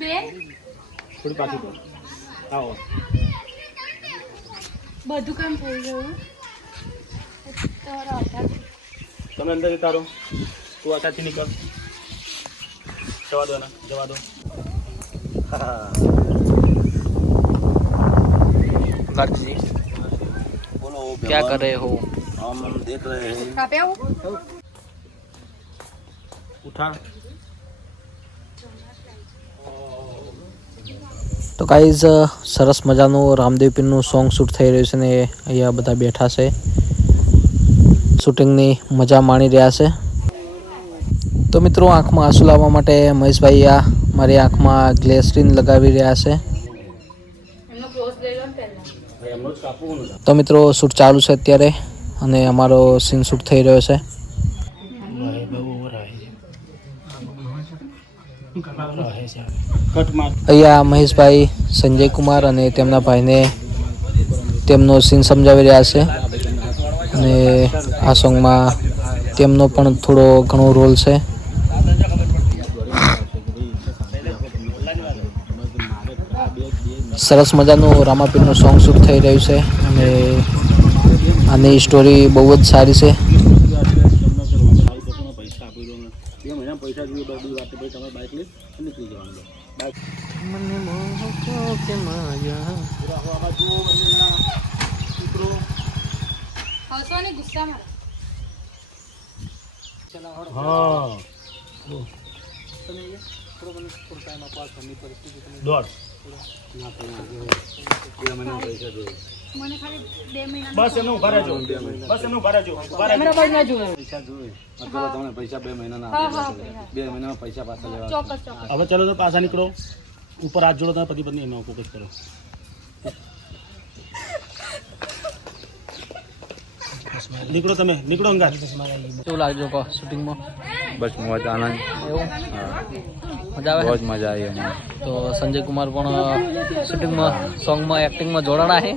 બેન થોડી પાછી કર આવો બધું કામ થઈ ગયું તમે અંદર જતા રહો તું આટાથી નીકળ જવા દો ના જવા દો गर्ग जी बोलो क्या कर रहे हो? हम देख रहे हैं कहाँ पे आऊँ ઉઠા તો ગાઈઝ સરસ મજાનું રામદેવ પીરનું સોંગ શૂટ થઈ રહ્યું છે ને અહીંયા બધા બેઠા છે શૂટિંગની મજા માણી રહ્યા છે તો મિત્રો આંખમાં આંસુ લાવવા માટે મહેશભાઈ આ મારી આંખમાં ગ્લિસરીન લગાવી રહ્યા છે એમનો જ કાપવું ને તો મિત્રો શૂટ ચાલુ છે અત્યારે અને અમારો સીન શૂટ થઈ રહ્યો છે કટ માર અહીંયા મહેશભાઈ સંજય કુમાર અને તેમના ભાઈને તેમનો સીન સમજાવી રહ્યા છે અને આ સોંગમાં તેમનો પણ થોડો ઘણો રોલ છે સરસ મજાનું રામાપીરનું સોંગ શૂટ થઈ રહ્યું છે અને આની સ્ટોરી બહુ જ સારી છે પૈસા આપી દો 2 મહિના પૈસા જોઈએ બધી વાત ભાઈ તમે બાઇક લઈ નીકળી જવાનું બાઇક હસવાની ગુસ્સામાં હા દોડ મને ખાલી 2 મહિના બસ એનું ઉભા રહેજો બસ એનું ઉભા રહેજો પૈસા જોઈએ અત્યારે તમને પૈસા 2 મહિનાના હા આપી હા 2 મહિનામાં પૈસા પાછા લેવા ચોક્કસ ચોક્કસ હવે ચલો તો પાછા નીકળો ઉપર હાથ જોડો તમે પતિ પત્ની એમાં ફોકસ કરો નીકળો તમે નીકળો અંગાર કેવું લાગ્યું કહો શૂટિંગમાં બસ મોજ આનંદ એવું મજા આવે બહુ જ મજા આવી અમને તો સંજય કુમાર પણ શૂટિંગમાં સોંગમાં એક્ટિંગમાં જોડાણા છે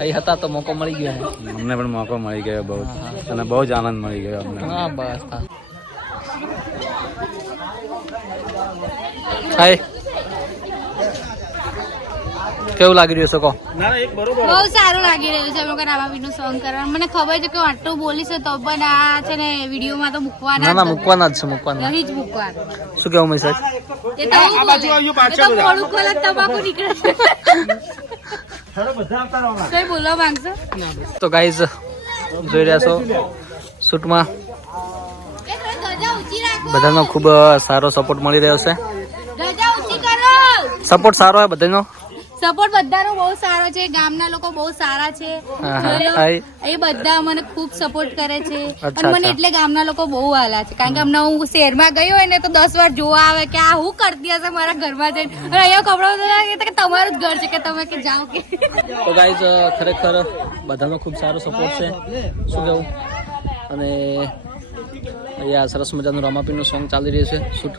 અહીં હતા તો મોકો મળી ગયો અમને પણ મોકો મળી ગયો બહુ અને બહુ જ આનંદ મળી ગયો અમને હા બસ હા હાય કેવું લાગી રહ્યું છે કહો ના એક બરોબર બહુ સારું લાગી રહ્યું છે અમે રામાપીરનું સોંગ કરવા મને ખબર છે કે હું આટલું બોલીશ તો પણ આ છે ને વિડીયોમાં તો મૂકવાના ના મૂકવાના જ છે મૂકવાના નહીં જ મૂકવાના શું કેવું મેં સાહેબ એ તો હું બોલે એ તો મોડું ખોલે તમાકુ નીકળે છે કઈ બોલવા માંગશો તો ગાઈઝ જોઈ રહ્યા છો શૂટમાં ધજા ઊંચી રાખો બધાનો ખૂબ સારો સપોર્ટ મળી રહ્યો છે ધજા ઊંચી કરો સપોર્ટ સારો હોય બધાનો સપોર્ટ બધાનો બહુ સારો છે ગામના લોકો બહુ સારા છે હા, જોઈ લો, હાય. એ બધા મને ખૂબ સપોર્ટ કરે છે અચ્છા, અને મને અચ્છા. એટલે ગામના લોકો બહુ વાલા છે કારણ કે હમણાં હું શહેરમાં ગઈ હોય ને તો 10 વાર જોવા આવે કે આ હું કરતી હશે મારા ઘરમાં જઈને અને અહીંયા કપડાં કે તમારું જ ઘર છે કે તમે કે જાઓ કે તો ગાઈઝ ખરેખર બધાનો ખૂબ સારો સપોર્ટ છે શું કહેવું અને અહીંયા સરસ મજાનું રામાપીરનું સોંગ ચાલી રહ્યું છે શૂટ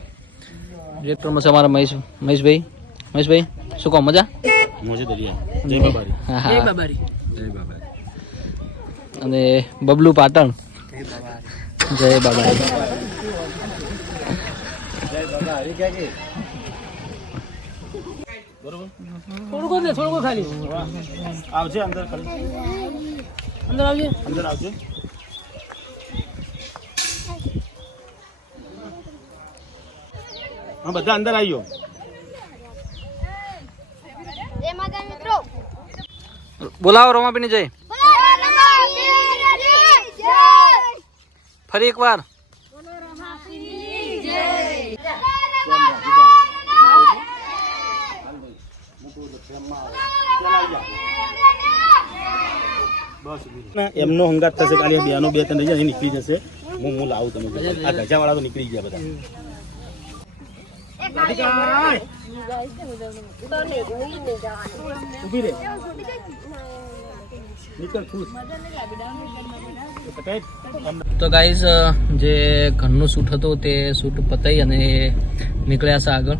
ડિરેક્ટરમાં છે અમારા મહેશભાઈ શું કહો મજા મોજે દરિયા જય બાબારી હા હા જય બાબા અને બબલુ પાટણ જય બાબા આવજે અંદર ખાલી અંદર આવજે હા બધા અંદર આવ્યો બોલાવો રોમાપીની જય ફરી એકવાર એમનો હંગાત થશે ખાલી બેનો 2-3 રહી જાય નીકળી જશે હું લાવું તમે આ ધજા વાળા તો નીકળી ગયા બધા ઉભી રે તો ગાઈઝ જે ઘરનું શૂટ હતું તે શૂટ પતાઈ અને નીકળ્યા છે આગળ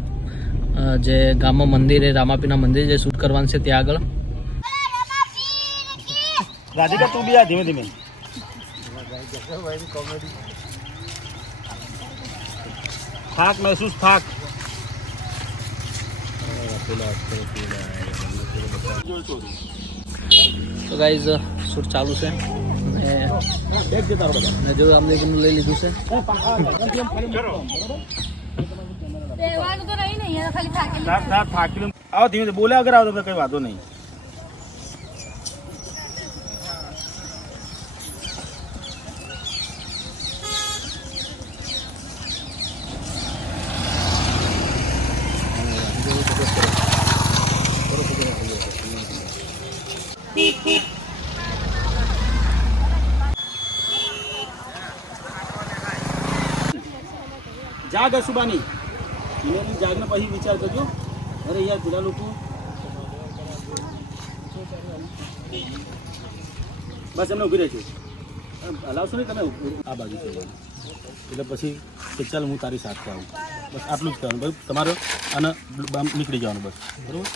જે ગામમાં મંદિરે રામાપીના મંદિરે જે શૂટ કરવાનું છે ત્યાં આગળ રાધિકા તું બી આ ધીમે ધીમે થાક મહેસૂસ થાક તો ગાઈઝ શૂટ ચાલુ છે અને જો રામદેવનું લઈ લીધું છે. રહેવાનું તો નહીં ને અહીંયા ખાલી થાકેલી થાકેલું આવો ધીમે ધીમે બોલ્યા વગર આવો તો કઈ વાંધો નહીં. જાગ અશુબાની જાગને પછી વિચાર કરજો. અરે યાર પેલા લોકો બસ એમને ઉભી રહેજો. હલાવશો નહીં તમે આ બાજુ છે એટલે પછી કે ચાલ હું તારી સાથે આવું. બસ આટલું જ કરવાનું ભાઈ તમારે અને નીકળી જવાનું બસ બરાબર.